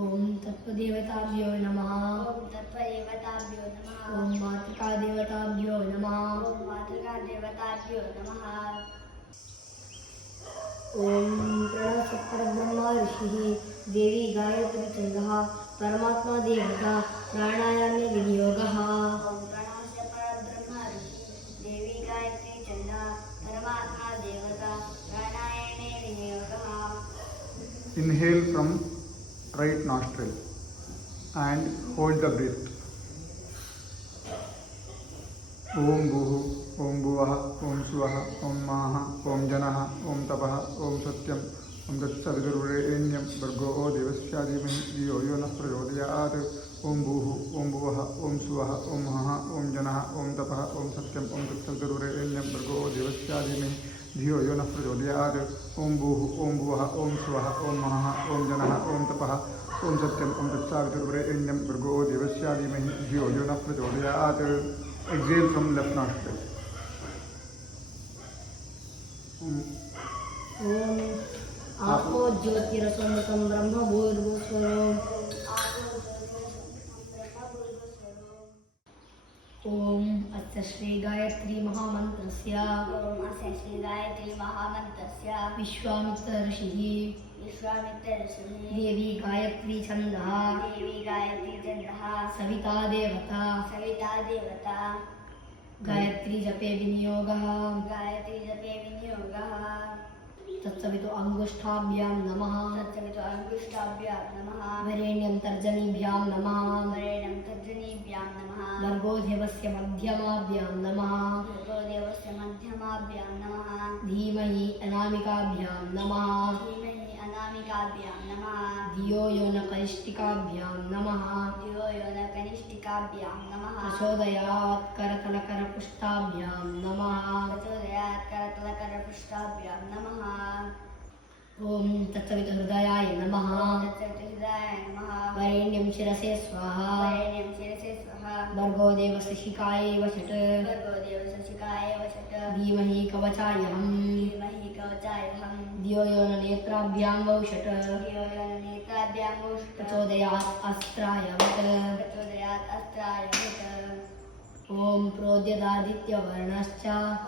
ओम तत्वदेवताभ्यो नमः। ओम तत्वदेवताभ्यो नमः। ओम मातृकादेवताभ्यो नमः। ओम मातृकादेवताभ्यो नमः। ओम प्रणव परब्रह्म ऋषिः देवी गायत्री छन्दः परमात्मा देवता प्राणायामे विनियोगः। ओम प्रणवस्य परब्रह्म ऋषि देवी गायत्री छन्दः परमात्मा देवता प्राणायामे विनियोगः। Inhale from right nostril and hold the breath. Om Bhuhu, Om Bhuvah, Om Swaha, Om Maha, Om Janaha, Om Tapaha, Om Satyam, Om Tatsaviturvarenyam, Bhargo Devasya Dhimahi, Dhiyo Yo Nः Prachodayat. Om Bhuhu, Om Bhuvah, Om Swaha, Om Maha, Om Janaha, Om Tapaha, Om Satyam, Om Tatsaviturvarenyam, Bhargo Devasya Dhimahi, Dhiyo Yo Nः Prachodayat. Om Bhuhu, Om Bhuvah, Om Swaha, Om Maha, Om Janaha, Om Tapaha, Om Satyam, Om Tatsaviturvarenyam, Bhargo Devasya Dhimahi, Dhiyo Yo Nः Prachodayat. Exhale from left nostril. ओम आपो ज्योतिरसोमकं ब्रह्म भूर्भुवस्वरो। ओम अस्य श्री गायत्री महामन्त्रस्य ओम अस्य श्री गायत्री महामन्त्रस्य विश्वामित्र ऋषिः विश्वामित्र ऋषिः देवी गायत्री छन्दः देवी गायत्री छन्दः सविता देवता सविता देवता गायत्री जपे विनियोगः। गायत्री जपे विनियोगः। तत्सवितु अंगुष्ठाभ्यां नमः। तत्सवितु अंगुष्ठाभ्यां नमः। वरेण्यं तर्जनीभ्यां नमः। वरेण्यं तर्जनीभ्यां नमः। भर्गो देवस्य मध्यमाभ्यां नमः। भर्गो देवस्य मध्यमाभ्यां नमः। धीमहि अनामिकाभ्यां नमः। धीमहि अनामिकाभ्यां नमः। धियो यो न कनिष्ठिकाभ्यां नमः। धियो यो न कनिष्ठिकाभ्यां नमः। प्रचोदयात् करतलकरपुष्टाभ्यां नमः। प्रचोदयात् करतलकरपुष्टाभ्यां नमः। ओम तत्सवितु हृदयाय नमः। तत्सवितुर्हृदयाय नमः। वरेण्यं शिरसे स्वाहा। वरेण्यं शिरसे स्वाहा। भर्गो देवस्य शिखायै वषट्। भर्गो देवस्य शिखायै वषट्। धीमहि कवचायहम्। धीमहि कवचायहम्। धियो यो न नेत्राभ्यां वौषट्। धियो यो न नेत्राभ्यां वषट्। प्रचोदयात् अस्त्रायवत्। प्रचोदयात् अस्त्रायवत्। ओम प्रोद्यदादित्यवर्णश्च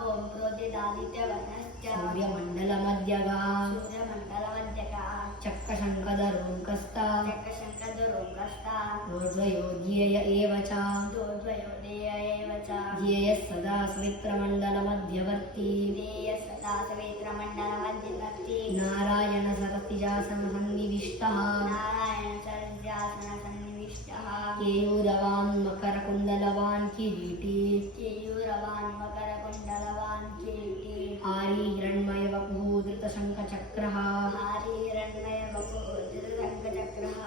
ओम प्रोदितादित्यवर्णश्च सूर्यमण्डलमध्यगा सूर्यमण्डलमध्यका चक्रशङ्खधरोङ्कस्ता चक्रशङ्खधरोङ्कस्ता दोर्द्वयो ध्येय एव च दोर्द्वयो देय एव च ध्येयः सदा सवित्रमण्डलमध्यवर्ती देयः सदा सवित्रमण्डलमध्यवर्ती नारायणसरसिजासनसन्निविष्टः नारायणसरसिजासनसन्निविष्टः केयूरवान् मकरकुण्डलवान् किरीटी केयूरवान् मकरकुण्डलवान् किरीटी आरी हिरण्मयवपुः धृतशङ्खचक्रः हारिहिरण्मयवपुः धृतशङ्खचक्रः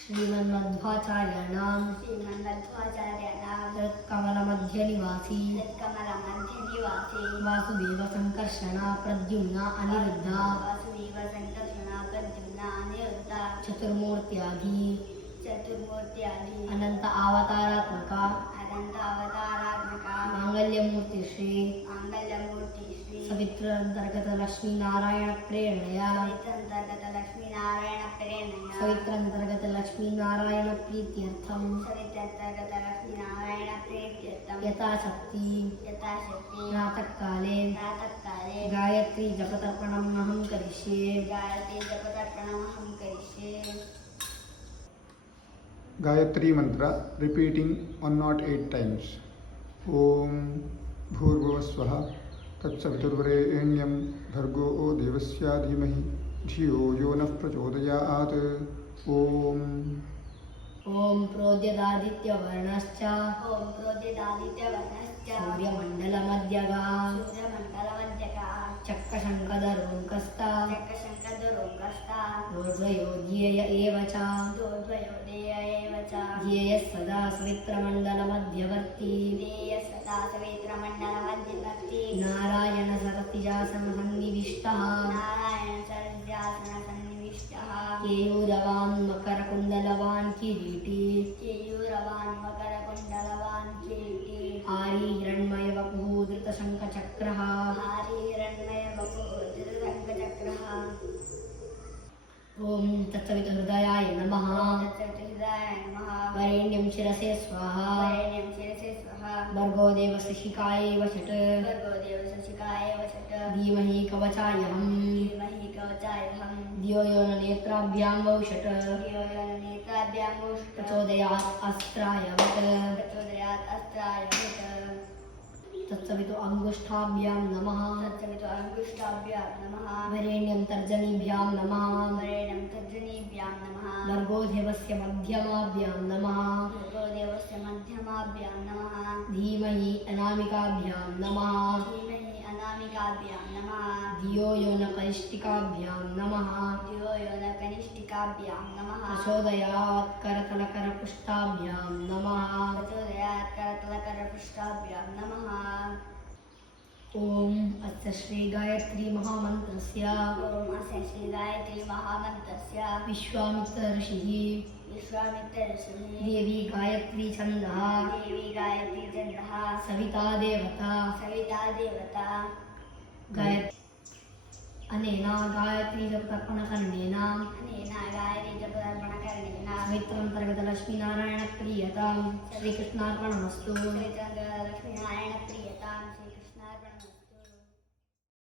श्रीमन्मध्वाचार्याणां श्रीमन्मध्वाचार्याणां हृत्कमलमध्यनिवासी तत्कमलमध्यनिवासी वासुदेवसङ्कर्षणा प्रद्युम्ना अनिरुद्धा वासुदेवसङ्कर्षणा प्रद्युम्ना अनिरुद्धा चतुर्मूर्त्यादि चतुर्मूर्त्यादि अनंत अवतारात्मका अनंत अवतारात्मका मांगल्यमूर्ति श्री मांगल्यमूर्ति श्री सवित्रांतर्गत लक्ष्मी नारायण प्रेरणया सवित्रांतर्गत लक्ष्मीनारायण प्रेरणया सवित्रांतर्गत लक्ष्मी नारायण प्रीत्यर्थम सवित्रांतर्गत लक्ष्मीनारायण प्रीत्यर्थम यथाशक्ति यथाशक्ति प्रातःकाले प्रातःकाले गायत्री जपतर्पणम् अहं करिष्ये। गायत्री जपतर्पणमहं करिष्ये। Gayatri Mantra repeating 108 times. Om Bhurvuvaswaha Tatsaviturvarenyam Bhargo Devasya Dhimahi Dhiyo Yo Nः Prachodayat. Om ओम प्रोद्यदादित्यवर्णश्च ओम प्रोदितादित्यवर्णश्च सूर्यमण्डलमध्यगा सूर्यमण्डलमध्यका चक्रशङ्खधरोङ्कस्ता चक्रशङ्खधरोङ्कस्ता दोर्द्वयो ध्येय एव च दोर्द्वयो देय एव च ध्येयः सदा सवित्रमण्डलमध्यवर्ती देयः सदा सवित्रमण्डलमध्यवर्ती नारायणसरसिजासनसन्निविष्टः नारायणसरसिजासनसन्निविष्टः केयूरवान् मकरकुण्डलवान् किरीटी केयूरवान् मकरकुण्डलवान् किरीटी आरी हिरण्मयवपुः धृतशङ्खचक्रः हारिहिरण्मयवपुः धृतशङ्खचक्रः ॐ तत्सवितुर्हृदयाय नमः तत्सवितुर्हृदयाय नमः वरेण्यं शिरसे स्वाहा वरेण्यं शिरसे स्वाहा भर्गो देवस्य शिखायै वषट् भर्गो देवस्य शिखाय वषट् धीमहि कवचायहम् धीमहि कवचायहं धियो यो न नेत्राभ्यां वौषट् धियो यो न नेत्राभ्यां वषट् प्रचोदयात् अस्त्रायवत् प्रचोदयात् अस्त्राय वषट् तत्सवितु अङ्गुष्ठाभ्यां नमः तत्सवितु अंगुष्ठाभ्यां नमः वरेण्यं तर्जनीभ्यां नमः वरेण्यं तर्जनीभ्यां नमः भर्गो देवस्य मध्यमाभ्यां नमः भर्गो देवस्य मध्यमाभ्यां नमः धीमहि अनामिकाभ्यां नमः धीमहि अनामिकाभ्यां नमः धियो यो न कनिष्ठिकाभ्यां नमः धियो यो न कनिष्ठिकाभ्यां नमः प्रचोदयात् करतलकरपुष्टाभ्यां नमः प्रचोदयात् करतलकरपृष्ठाभ्यां नमः ॐ अस्य श्रीगायत्री महामन्त्रस्य ॐ अस्य श्रीगायत्री महामन्त्रस्य विश्वामित्रऋषिः विश्वामित्रऋषिः देवी गायत्री छन्दः देवी गायत्री चन्द्रः सविता देवता सविता देवता गायत्री अनेन गायत्री जपतर्पणकरणेन अनेन गायत्री जपतर्पणकरणेन पवित्रन्तर्गतलक्ष्मीनारायणप्रियतां श्रीकृष्णार्पणमस्तु श्रीचन्द्रलक्ष्मीनारायणप्रिय